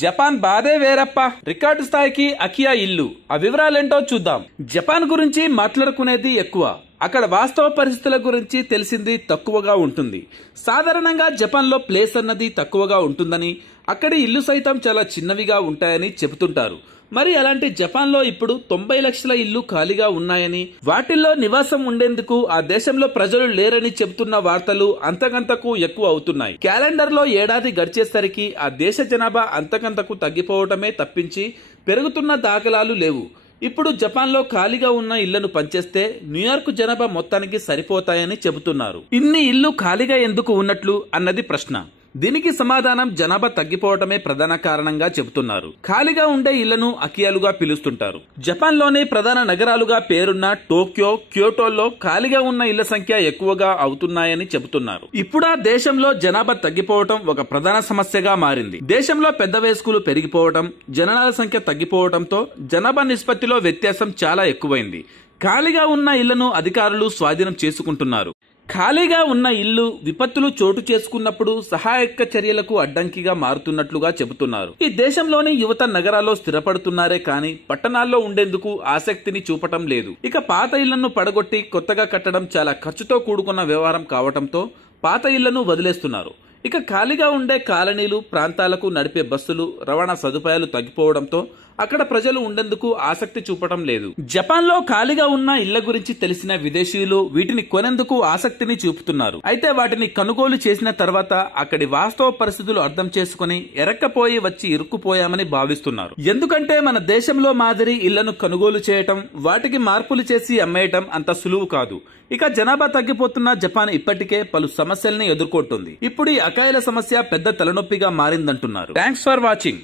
Japan బాధే వేరప్ప. Record స్థాయికి అకియా ఇల్లు. ఆ వివరాలేంటో చూద్దాం. జపాన్ గురించి మాట్లాడుకునేది ఎక్కువ, అక్కడ వాస్తవ పరిస్థితుల గురించి తెలిసింది తక్కువగా ఉంటుంది. సాధారణంగా జపాన్ లో ప్లేస్ అన్నది తక్కువగా ఉంటుందని, అక్కడి ఇల్లు సైతం చాలా చిన్నవిగా ఉంటాయని చెబుతుంటారు. మరి అలాంటి జపాన్ లో ఇప్పుడు 90 లక్షల ఇల్లు ఖాళీగా ఉన్నాయని, వాటిల్లో నివాసం ఉండేందుకు ఆ దేశంలో ప్రజలు లేరని చెబుతున్న వార్తలు అంతకంతకు ఎక్కువ అవుతున్నాయి. క్యాలెండర్ లో ఏడాది గడిచేసరికి ఆ దేశ జనాభా అంతకంతకు తగ్గిపోవటమే తప్పించి పెరుగుతున్న దాఖలాలు లేవు. ఇప్పుడు జపాన్ లో ఖాళీగా ఉన్న ఇళ్లను పంచేస్తే న్యూయార్క్ జనాభా మొత్తానికి సరిపోతాయని చెబుతున్నారు. ఇన్ని ఇళ్లు ఖాళీగా ఎందుకు ఉన్నట్లు అన్నది ప్రశ్న. దీనికి సమాధానం జనాభా తగ్గిపోవటమే ప్రధాన కారణంగా చెబుతున్నారు. ఖాళీగా ఉండే ఇళ్లను అకియాలుగా పిలుస్తుంటారు. జపాన్ లోని ప్రధాన నగరాలుగా పేరున్న టోక్యో, క్యోటోల్లో ఖాళీగా ఉన్న ఇళ్ల సంఖ్య ఎక్కువగా అవుతున్నాయని చెబుతున్నారు. ఇప్పుడు ఆ దేశంలో జనాభా తగ్గిపోవటం ఒక ప్రధాన సమస్యగా మారింది. దేశంలో పెద్ద వయస్కులు పెరిగిపోవటం, జననాల సంఖ్య తగ్గిపోవడంతో జనాభా నిష్పత్తిలో వ్యత్యాసం చాలా ఎక్కువైంది. ఖాళీగా ఉన్న ఇళ్లను అధికారులు స్వాధీనం చేసుకుంటున్నారు. ఖాళీగా ఉన్న ఇల్లు విపత్తులు చోటు చేసుకున్నప్పుడు సహాయక చర్యలకు అడ్డంకిగా మారుతున్నట్లుగా చెబుతున్నారు. ఈ దేశంలోని యువత నగరాల్లో స్థిరపడుతున్నారే కానీ పట్టణాల్లో ఉండేందుకు ఆసక్తిని చూపటం లేదు. ఇక పాత ఇళ్లను పడగొట్టి కొత్తగా కట్టడం చాలా ఖర్చుతో కూడుకున్న వ్యవహారం కావటంతో పాత ఇళ్లను వదిలేస్తున్నారు. ఇక ఖాళీగా ఉండే కాలనీలు, ప్రాంతాలకు నడిపే బస్సులు, రవాణా సదుపాయాలు తగ్గిపోవడంతో అక్కడ ప్రజలు ఉండేందుకు ఆసక్తి చూపటం లేదు. జపాన్ లో ఖాళీగా ఉన్న ఇళ్ల గురించి తెలిసిన విదేశీయులు వీటిని కొనేందుకు ఆసక్తిని చూపుతున్నారు. అయితే వాటిని కొనుగోలు చేసిన తర్వాత అక్కడి వాస్తవ పరిస్థితులు అర్థం చేసుకుని ఎరక్కపోయి వచ్చి ఇరుక్కుపోయామని భావిస్తున్నారు. ఎందుకంటే మన దేశంలో మాదిరి ఇళ్లను కొనుగోలు చేయటం, వాటికి మార్పులు చేసి అమ్మేయటం అంత సులువు కాదు. ఇక జనాభా తగ్గిపోతున్న జపాన్ ఇప్పటికే పలు సమస్యల్ని ఎదుర్కొంటుంది. ఇప్పుడు ఈ అకాయిల సమస్య పెద్ద తలనొప్పిగా మారిందంటున్నారు. Thanks for watching.